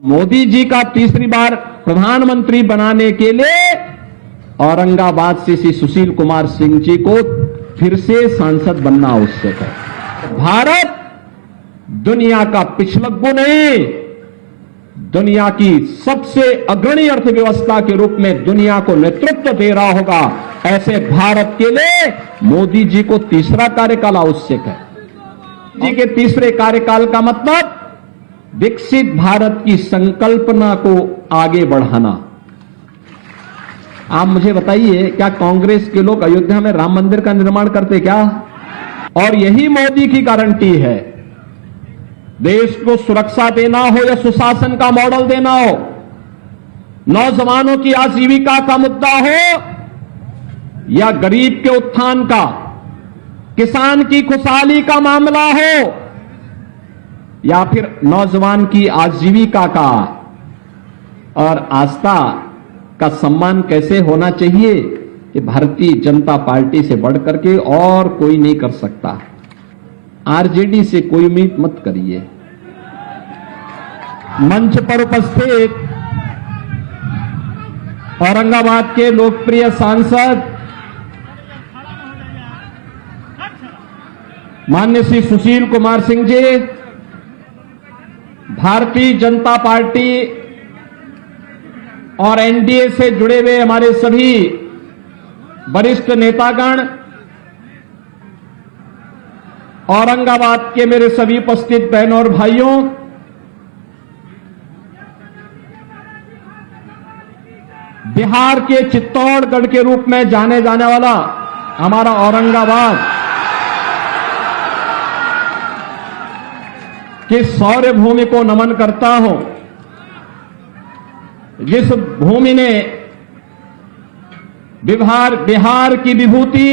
मोदी जी का तीसरी बार प्रधानमंत्री बनाने के लिए औरंगाबाद से श्री सुशील कुमार सिंह जी को फिर से सांसद बनना आवश्यक है। भारत दुनिया का पिछलग्गू नहीं, दुनिया की सबसे अग्रणी अर्थव्यवस्था के रूप में दुनिया को नेतृत्व दे रहा होगा, ऐसे भारत के लिए मोदी जी को तीसरा कार्यकाल आवश्यक है। जी के तीसरे कार्यकाल का मतलब विकसित भारत की संकल्पना को आगे बढ़ाना। आप मुझे बताइए, क्या कांग्रेस के लोग अयोध्या में राम मंदिर का निर्माण करते क्या? और यही मोदी की गारंटी है। देश को सुरक्षा देना हो या सुशासन का मॉडल देना हो, नौजवानों की आजीविका का मुद्दा हो या गरीब के उत्थान का, किसान की खुशहाली का मामला हो या फिर नौजवान की आजीविका का और आस्था का सम्मान कैसे होना चाहिए, कि भारतीय जनता पार्टी से बढ़कर के और कोई नहीं कर सकता। आरजेडी से कोई उम्मीद मत करिए। मंच पर उपस्थित औरंगाबाद के लोकप्रिय सांसद माननीय श्री सुशील कुमार सिंह जी, भारतीय जनता पार्टी और एनडीए से जुड़े हुए हमारे सभी वरिष्ठ नेतागण, औरंगाबाद के मेरे सभी उपस्थित बहनों और भाइयों, बिहार के चित्तौड़गढ़ के रूप में जाने जाने वाला हमारा औरंगाबाद कि शौर्य भूमि को नमन करता हूं, जिस भूमि ने बिहार की विभूति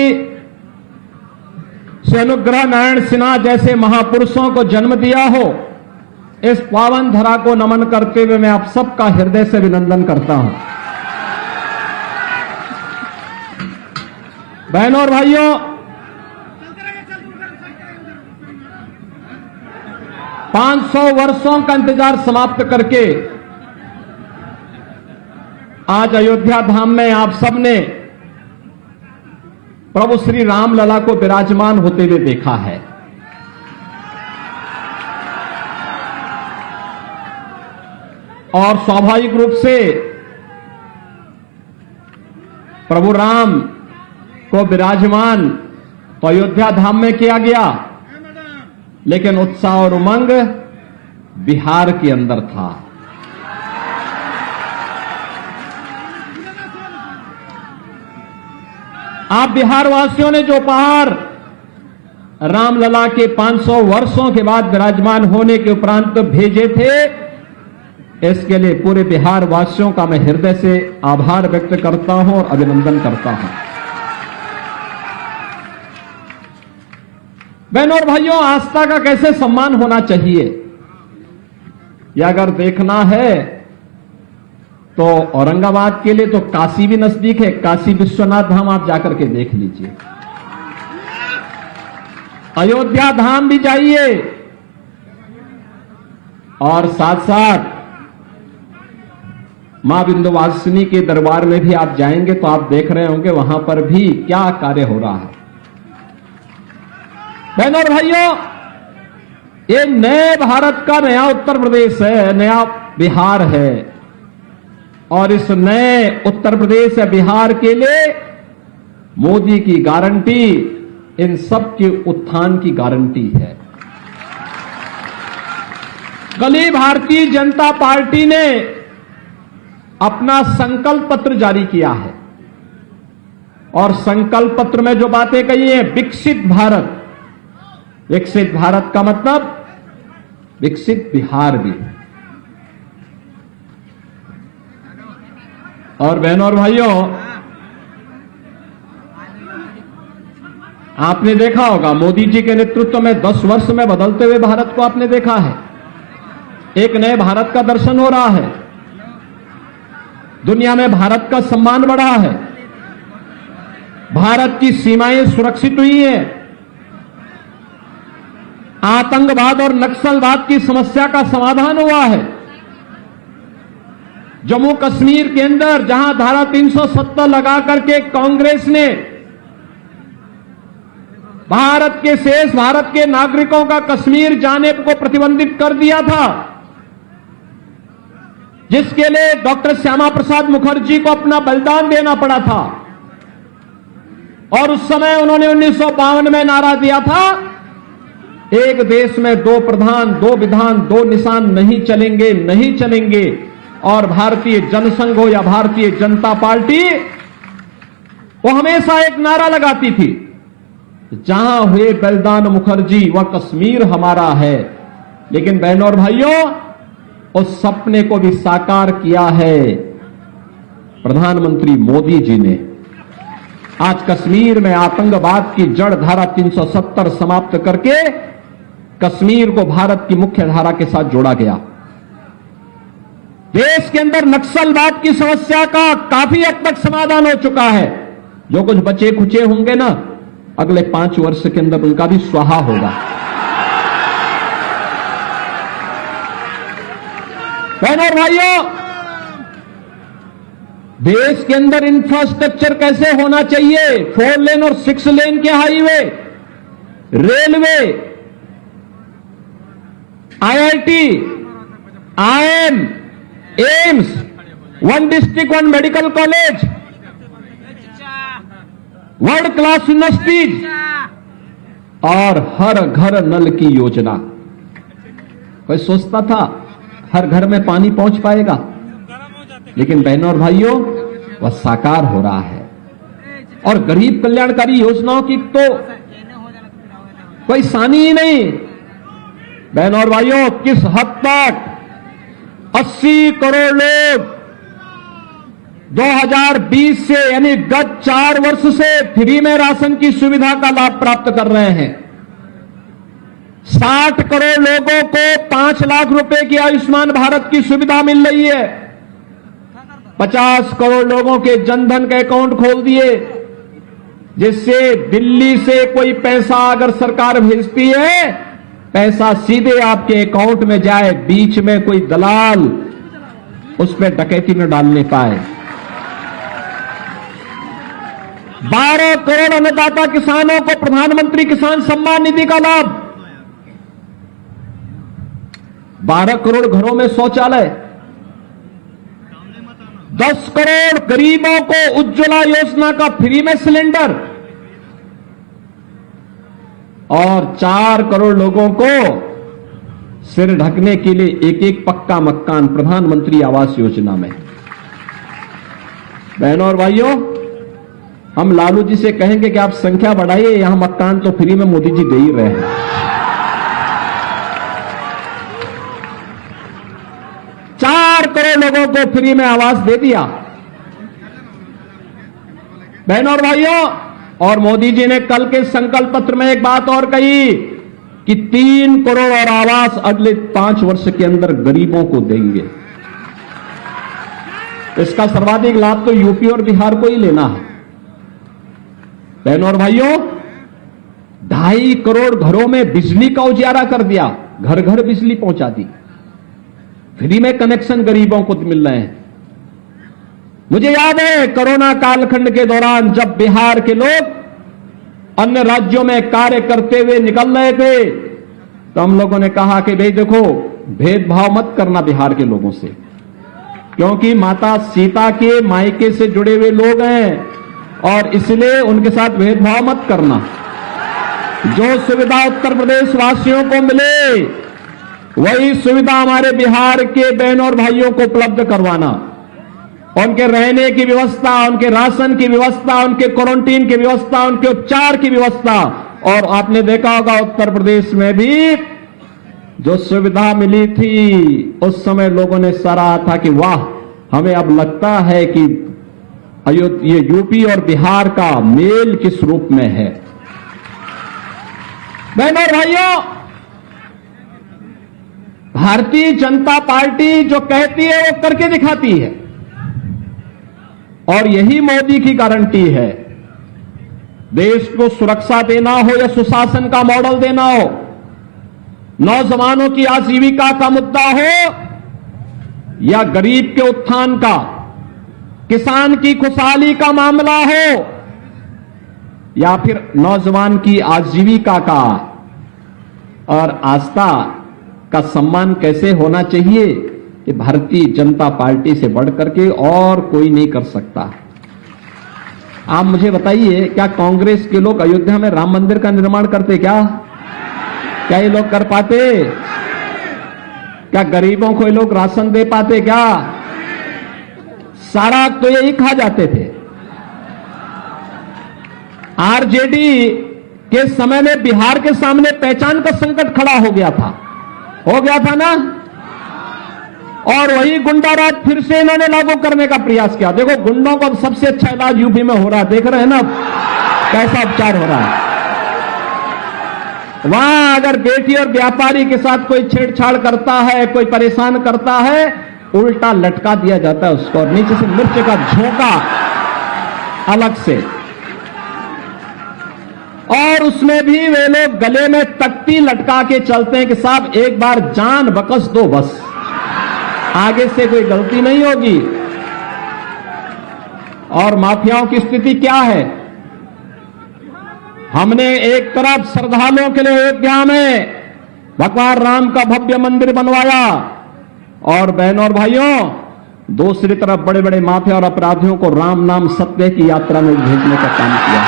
से अनुग्रह नारायण सिन्हा जैसे महापुरुषों को जन्म दिया हो, इस पावन धरा को नमन करते हुए मैं आप सबका हृदय से अभिनंदन करता हूं। बहनों और भाइयों, 500 वर्षों का इंतजार समाप्त करके आज अयोध्या धाम में आप सबने प्रभु श्री राम लला को विराजमान होते हुए देखा है। और स्वाभाविक रूप से प्रभु राम को विराजमान तो अयोध्या धाम में किया गया, लेकिन उत्साह और उमंग बिहार के अंदर था। आप बिहार वासियों ने जो उपहार रामलला के 500 वर्षों के बाद विराजमान होने के उपरांत भेजे थे, इसके लिए पूरे बिहार वासियों का मैं हृदय से आभार व्यक्त करता हूं और अभिनंदन करता हूं। बहनों और भाइयों, आस्था का कैसे सम्मान होना चाहिए, यह अगर देखना है तो औरंगाबाद के लिए तो काशी भी नजदीक है। काशी विश्वनाथ धाम आप जाकर के देख लीजिए, अयोध्या धाम भी जाइए और साथ साथ मां विंध्यवासिनी के दरबार में भी आप जाएंगे तो आप देख रहे होंगे वहां पर भी क्या कार्य हो रहा है। बहनों और भाइयों, ये नए भारत का नया उत्तर प्रदेश है, नया बिहार है, और इस नए उत्तर प्रदेश या बिहार के लिए मोदी की गारंटी इन सब के उत्थान की गारंटी है। कल ही भारतीय जनता पार्टी ने अपना संकल्प पत्र जारी किया है और संकल्प पत्र में जो बातें कही हैं, विकसित भारत, विकसित भारत का मतलब विकसित बिहार भी। और बहनों और भाइयों, आपने देखा होगा मोदी जी के नेतृत्व में 10 वर्ष में बदलते हुए भारत को आपने देखा है। एक नए भारत का दर्शन हो रहा है, दुनिया में भारत का सम्मान बढ़ा है, भारत की सीमाएं सुरक्षित हुई हैं, आतंकवाद और नक्सलवाद की समस्या का समाधान हुआ है, जम्मू कश्मीर के अंदर जहां धारा 370 लगा करके कांग्रेस ने भारत के शेष भारत के नागरिकों का कश्मीर जाने को प्रतिबंधित कर दिया था, जिसके लिए डॉक्टर श्यामा प्रसाद मुखर्जी को अपना बलिदान देना पड़ा था। और उस समय उन्होंने 1952 में नारा दिया था, एक देश में दो प्रधान, दो विधान, दो निशान नहीं चलेंगे, नहीं चलेंगे। और भारतीय जनसंघ हो या भारतीय जनता पार्टी, वो हमेशा एक नारा लगाती थी, जहां हुए बलिदान मुखर्जी वह कश्मीर हमारा है। लेकिन बहनों और भाइयों, उस सपने को भी साकार किया है प्रधानमंत्री मोदी जी ने। आज कश्मीर में आतंकवाद की जड़ धारा 370 समाप्त करके कश्मीर को भारत की मुख्य धारा के साथ जोड़ा गया। देश के अंदर नक्सलवाद की समस्या का काफी हद तक समाधान हो चुका है। जो कुछ बचे खुचे होंगे ना, अगले 5 वर्ष के अंदर उनका भी स्वाहा होगा। बहनों और भाइयों, देश के अंदर इंफ्रास्ट्रक्चर कैसे होना चाहिए, 4 लेन और 6 लेन के highway, railway, IIT, IIM, AIIMS, 1 district 1 medical college, world class universities और हर घर नल की योजना। कोई सोचता था हर घर में पानी पहुंच पाएगा, लेकिन बहनों और भाइयों, वह साकार हो रहा है। और गरीब कल्याणकारी योजनाओं की तो कोई सानी ही नहीं। बहनों और भाइयों, किस हद तक 80 करोड़ लोग 2020 से यानी गत 4 वर्ष से फ्री में राशन की सुविधा का लाभ प्राप्त कर रहे हैं। 60 करोड़ लोगों को 5 लाख रुपए की आयुष्मान भारत की सुविधा मिल रही है। 50 करोड़ लोगों के जनधन के अकाउंट खोल दिए, जिससे दिल्ली से कोई पैसा अगर सरकार भेजती है, पैसा सीधे आपके अकाउंट में जाए, बीच में कोई दलाल उस पर डकैती न डालने पाए। 12 करोड़ अन्नदाता किसानों को प्रधानमंत्री किसान सम्मान निधि का लाभ। 12 करोड़ घरों में शौचालय, 10 करोड़ गरीबों को उज्ज्वला योजना का फ्री में सिलेंडर और 4 करोड़ लोगों को सिर ढकने के लिए एक पक्का मकान प्रधानमंत्री आवास योजना में। बहनों और भाइयों, हम लालू जी से कहेंगे कि आप संख्या बढ़ाइए, यहां मकान तो फ्री में मोदी जी दे ही रहे हैं। करोड़ लोगों को फ्री में आवास दे दिया। बहनों और भाइयों, और मोदी जी ने कल के संकल्प पत्र में एक बात और कही कि 3 करोड़ और आवास अगले 5 वर्ष के अंदर गरीबों को देंगे। इसका सर्वाधिक लाभ तो यूपी और बिहार को ही लेना है। बहनों और भाइयों, 2.5 करोड़ घरों में बिजली का उजियारा कर दिया, घर घर बिजली पहुंचा दी, फ्री में कनेक्शन गरीबों को मिल रहे हैं। मुझे याद है कोरोना कालखंड के दौरान जब बिहार के लोग अन्य राज्यों में कार्य करते हुए निकल रहे थे, तो हम लोगों ने कहा कि भाई देखो, भेदभाव मत करना बिहार के लोगों से, क्योंकि माता सीता के मायके से जुड़े हुए लोग हैं और इसलिए उनके साथ भेदभाव मत करना। जो सुविधा उत्तर प्रदेश वासियों को मिले, वही सुविधा हमारे बिहार के बहनों और भाइयों को उपलब्ध करवाना। उनके रहने की व्यवस्था, उनके राशन की व्यवस्था, उनके क्वारंटीन की व्यवस्था, उनके उपचार की व्यवस्था। और आपने देखा होगा उत्तर प्रदेश में भी जो सुविधा मिली थी, उस समय लोगों ने सराहा था कि वाह, हमें अब लगता है कि ये यूपी और बिहार का मेल किस रूप में है। बहनों और भाइयों, भारतीय जनता पार्टी जो कहती है वो करके दिखाती है, और यही मोदी की गारंटी है। देश को सुरक्षा देना हो या सुशासन का मॉडल देना हो, नौजवानों की आजीविका का मुद्दा हो या गरीब के उत्थान का, किसान की खुशहाली का मामला हो, या फिर नौजवान की आजीविका का और आस्था का सम्मान कैसे होना चाहिए, कि भारतीय जनता पार्टी से बढ़कर के और कोई नहीं कर सकता। आप मुझे बताइए, क्या कांग्रेस के लोग अयोध्या में राम मंदिर का निर्माण करते? क्या ये लोग कर पाते? क्या गरीबों को ये लोग राशन दे पाते? क्या सारा तो यही खा जाते थे। आरजेडी के समय में बिहार के सामने पहचान का संकट खड़ा हो गया था ना, और वही गुंडाराज फिर से इन्होंने लागू करने का प्रयास किया। देखो, गुंडों का सबसे अच्छा इलाज यूपी में हो रहा है, देख रहे हैं ना कैसा उपचार हो रहा है। वहां अगर बेटी और व्यापारी के साथ कोई छेड़छाड़ करता है, कोई परेशान करता है, उल्टा लटका दिया जाता है उसको, और नीचे से मिर्च का झोंका अलग से, और उसमें भी वे लोग गले में तख्ती लटका के चलते हैं कि साहब एक बार जान बकस दो, बस आगे से कोई गलती नहीं होगी। और माफियाओं की स्थिति क्या है? हमने एक तरफ श्रद्धालुओं के लिए अयोध्या में भगवान राम का भव्य मंदिर बनवाया, और बहनों और भाइयों दूसरी तरफ बड़े बड़े माफिया और अपराधियों को राम नाम सत्य की यात्रा में भेजने का काम किया।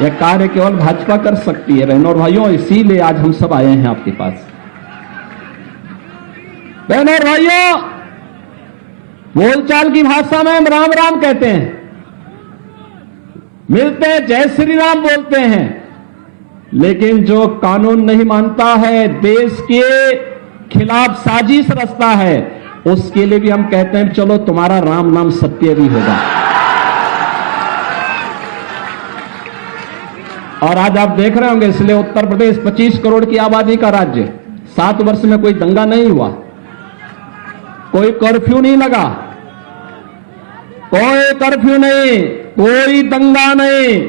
यह कार्य केवल भाजपा कर सकती है बहनों और भाइयों, इसीलिए आज हम सब आए हैं आपके पास। बहनों और भाइयों, बोलचाल की भाषा में हम राम राम कहते हैं, मिलते हैं जय श्री राम बोलते हैं, लेकिन जो कानून नहीं मानता है, देश के खिलाफ साजिश रचता है, उसके लिए भी हम कहते हैं चलो तुम्हारा राम नाम सत्य भी होगा। और आज आप देख रहे होंगे, इसलिए उत्तर प्रदेश 25 करोड़ की आबादी का राज्य, 7 वर्ष में कोई दंगा नहीं हुआ, कोई कर्फ्यू नहीं लगा, कोई कर्फ्यू नहीं, कोई दंगा नहीं,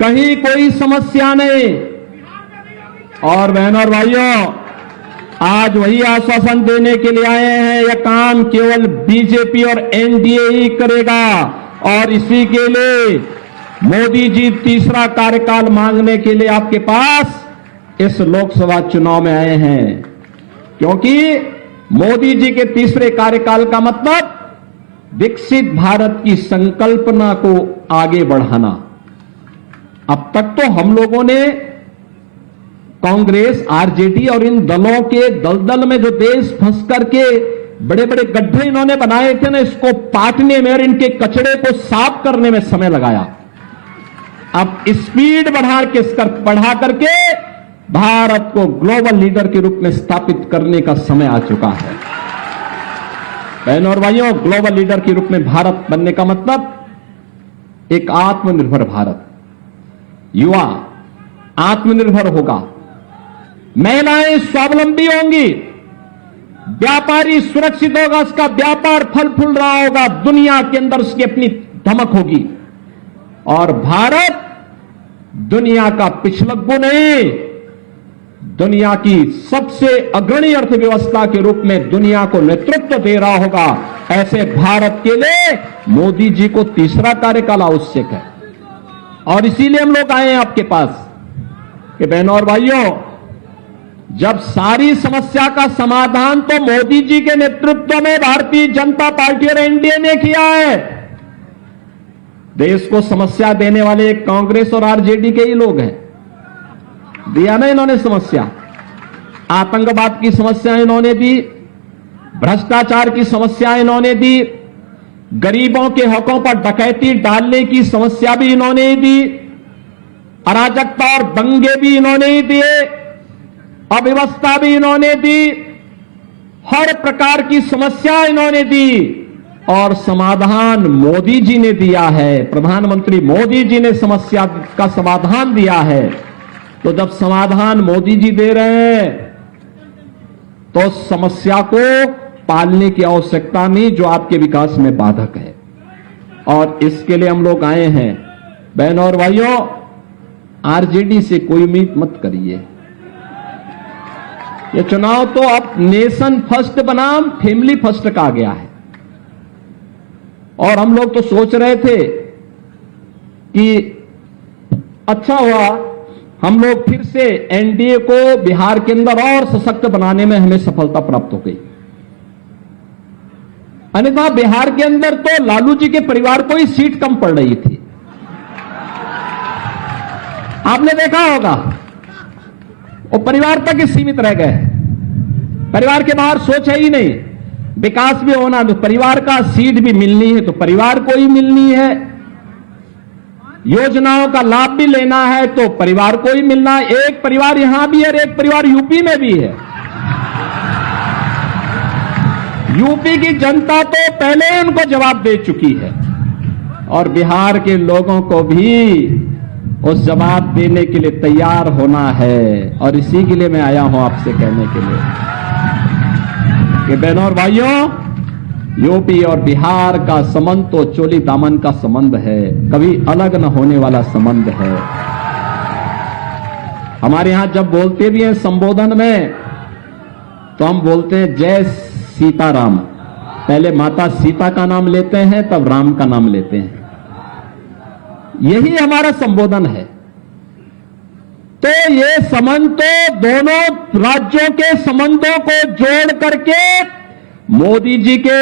कहीं कोई समस्या नहीं। और बहनों और भाइयों, आज वही आश्वासन देने के लिए आए हैं, यह काम केवल बीजेपी और एनडीए ही करेगा, और इसी के लिए मोदी जी तीसरा कार्यकाल मांगने के लिए आपके पास इस लोकसभा चुनाव में आए हैं, क्योंकि मोदी जी के तीसरे कार्यकाल का मतलब विकसित भारत की संकल्पना को आगे बढ़ाना। अब तक तो हम लोगों ने कांग्रेस, आरजेडी और इन दलों के दलदल में जो देश फंस करके बड़े बड़े गड्ढे इन्होंने बनाए थे ना, इसको पाटने में और इनके कचड़े को साफ करने में समय लगाया। अब स्पीड बढ़ा करके भारत को ग्लोबल लीडर के रूप में स्थापित करने का समय आ चुका है। बहनों और भाइयों, ग्लोबल लीडर के रूप में भारत बनने का मतलब एक आत्मनिर्भर भारत, युवा आत्मनिर्भर होगा, महिलाएं स्वावलंबी होंगी, व्यापारी सुरक्षित होगा, उसका व्यापार फल फूल रहा होगा, दुनिया के अंदर उसकी अपनी धमक होगी, और भारत दुनिया का पिछलग्गू नहीं, दुनिया की सबसे अग्रणी अर्थव्यवस्था के रूप में दुनिया को नेतृत्व दे रहा होगा। ऐसे भारत के लिए मोदी जी को तीसरा कार्यकाल आवश्यक है, और इसीलिए हम लोग आए हैं आपके पास कि बहनों और भाइयों, जब सारी समस्या का समाधान तो मोदी जी के नेतृत्व में भारतीय जनता पार्टी और एनडीए ने किया है, देश को समस्या देने वाले कांग्रेस और आरजेडी के ही लोग हैं। दिया ना इन्होंने समस्या, आतंकवाद की समस्या इन्होंने दी, भ्रष्टाचार की समस्या इन्होंने दी, गरीबों के हकों पर डकैती डालने की समस्या भी इन्होंने दी, अराजकता और दंगे भी इन्होंने ही दिए, अव्यवस्था भी इन्होंने दी, हर प्रकार की समस्या इन्होंने दी, और समाधान मोदी जी ने दिया है। प्रधानमंत्री मोदी जी ने समस्या का समाधान दिया है। तो जब समाधान मोदी जी दे रहे हैं तो समस्या को पालने की आवश्यकता नहीं जो आपके विकास में बाधक है, और इसके लिए हम लोग आए हैं। बहनों और भाइयों, आरजेडी से कोई उम्मीद मत करिए, ये चुनाव तो अब नेशन फर्स्ट बनाम फैमिली फर्स्ट का आ गया है। और हम लोग तो सोच रहे थे कि अच्छा हुआ हम लोग फिर से एनडीए को बिहार के अंदर और सशक्त बनाने में हमें सफलता प्राप्त हो गई। अन्यथा बिहार के अंदर तो लालू जी के परिवार को ही सीट कम पड़ रही थी। आपने देखा होगा वो परिवार तक ही सीमित रह गए। परिवार के बाहर सोच है ही नहीं। विकास भी होना तो परिवार का, सीट भी मिलनी है तो परिवार को ही मिलनी है, योजनाओं का लाभ भी लेना है तो परिवार को ही मिलना है। एक परिवार यहां भी है और एक परिवार यूपी में भी है। यूपी की जनता तो पहले उनको जवाब दे चुकी है और बिहार के लोगों को भी उस जवाब देने के लिए तैयार होना है। और इसी के लिए मैं आया हूं आपसे कहने के लिए कि बहनों और भाइयों, यूपी और बिहार का संबंध तो चोली दामन का संबंध है, कभी अलग न होने वाला संबंध है। हमारे यहां जब बोलते भी हैं संबोधन में तो हम बोलते हैं जय सीताराम। पहले माता सीता का नाम लेते हैं तब राम का नाम लेते हैं। यही हमारा संबोधन है। तो ये संबंध तो दोनों राज्यों के संबंधों को जोड़ करके मोदी जी के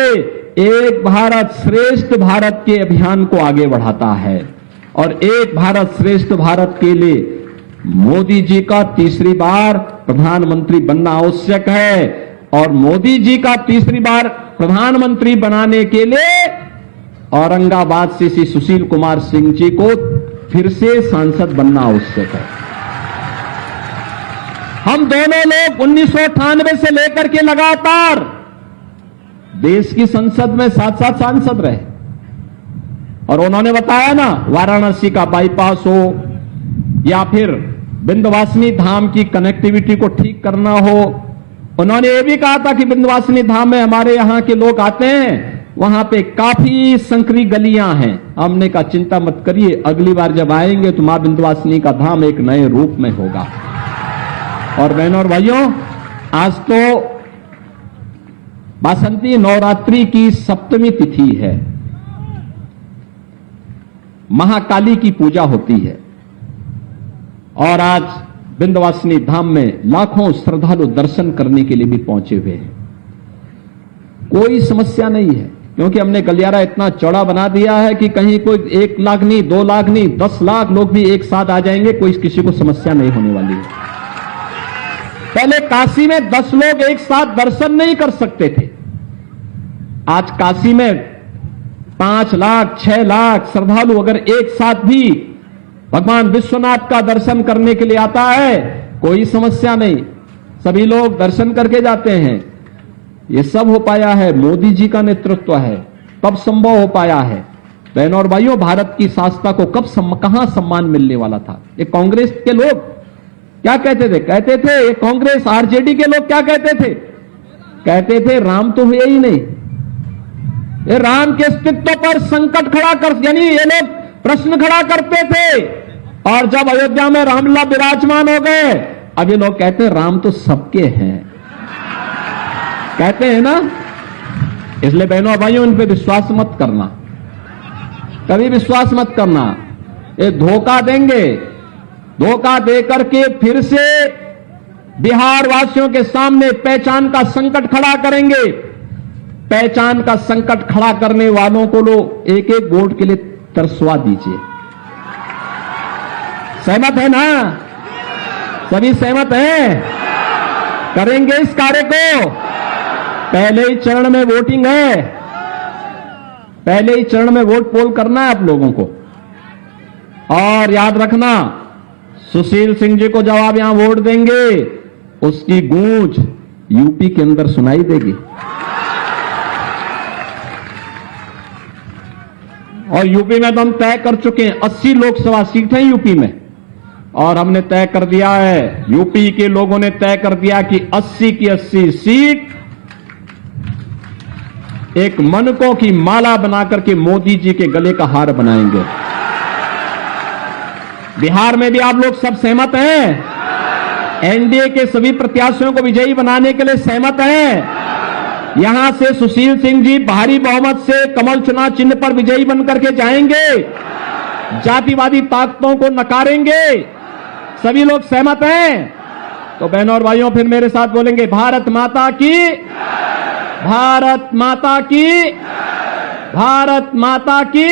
एक भारत श्रेष्ठ भारत के अभियान को आगे बढ़ाता है। और एक भारत श्रेष्ठ भारत के लिए मोदी जी का तीसरी बार प्रधानमंत्री बनना आवश्यक है। और मोदी जी का तीसरी बार प्रधानमंत्री बनाने के लिए औरंगाबाद से श्री सुशील कुमार सिंह जी को फिर से सांसद बनना आवश्यक है। हम दोनों लोग 1998 से लेकर के लगातार देश की संसद में साथ साथ सांसद रहे। और उन्होंने बताया ना, वाराणसी का बाईपास हो या फिर विंध्यवासिनी धाम की कनेक्टिविटी को ठीक करना हो। उन्होंने ये भी कहा था कि विंध्यवासिनी धाम में हमारे यहां के लोग आते हैं, वहां पे काफी संकरी गलियां हैं। हमने कहा चिंता मत करिए, अगली बार जब आएंगे तो मां विंध्यवासिनी का धाम एक नए रूप में होगा। और बहनों और भाइयों, आज तो बासंती नवरात्रि की सप्तमी तिथि है। महाकाली की पूजा होती है और आज विंध्यवासिनी धाम में लाखों श्रद्धालु दर्शन करने के लिए भी पहुंचे हुए हैं। कोई समस्या नहीं है, क्योंकि हमने गलियारा इतना चौड़ा बना दिया है कि कहीं कोई 1 लाख नहीं, 2 लाख नहीं, 10 लाख लोग भी एक साथ आ जाएंगे, कोई किसी को समस्या नहीं होने वाली है। पहले काशी में 10 लोग एक साथ दर्शन नहीं कर सकते थे। आज काशी में 5 लाख, 6 लाख श्रद्धालु अगर एक साथ भी भगवान विश्वनाथ का दर्शन करने के लिए आता है, कोई समस्या नहीं, सभी लोग दर्शन करके जाते हैं। ये सब हो पाया है, मोदी जी का नेतृत्व है, तब संभव हो पाया है। बहनों और भाइयों, भारत की शासकता को कहां सम्मान मिलने वाला था। ये कांग्रेस के लोग क्या कहते थे? कहते थे, ये कांग्रेस आरजेडी के लोग क्या कहते थे? कहते थे राम तो हुए ही नहीं। ये राम के अस्तित्व पर संकट खड़ा कर, यानी ये लोग प्रश्न खड़ा करते थे। और जब अयोध्या में रामलला विराजमान हो गए, अब ये लोग कहते हैं राम तो सबके हैं, कहते हैं ना। इसलिए बहनों और भाइयों, इन पे विश्वास मत करना, कभी विश्वास मत करना। ये धोखा देंगे, धोखा देकर के फिर से बिहार वासियों के सामने पहचान का संकट खड़ा करेंगे। पहचान का संकट खड़ा करने वालों को लोग एक एक वोट के लिए तरसवा दीजिए। सहमत है ना? सभी सहमत हैं? करेंगे इस कार्य को। पहले ही चरण में वोटिंग है, पहले ही चरण में वोट पोल करना है आप लोगों को। और याद रखना, सुशील सिंह जी को जब आप यहां वोट देंगे, उसकी गूंज यूपी के अंदर सुनाई देगी। और यूपी में तो हम तय कर चुके हैं, 80 लोकसभा सीट हैं यूपी में। और हमने तय कर दिया है, यूपी के लोगों ने तय कर दिया कि 80 की 80 सीट एक मनकों की माला बनाकर के मोदी जी के गले का हार बनाएंगे। बिहार में भी आप लोग सब सहमत हैं? एनडीए के सभी प्रत्याशियों को विजयी बनाने के लिए सहमत हैं? यहां से सुशील सिंह जी भारी बहुमत से कमल चुनाव चिन्ह पर विजयी बनकर के जाएंगे, जातिवादी ताकतों को नकारेंगे। सभी लोग सहमत हैं? तो बहनों और भाइयों फिर मेरे साथ बोलेंगे, भारत माता की, भारत माता की, भारत माता की।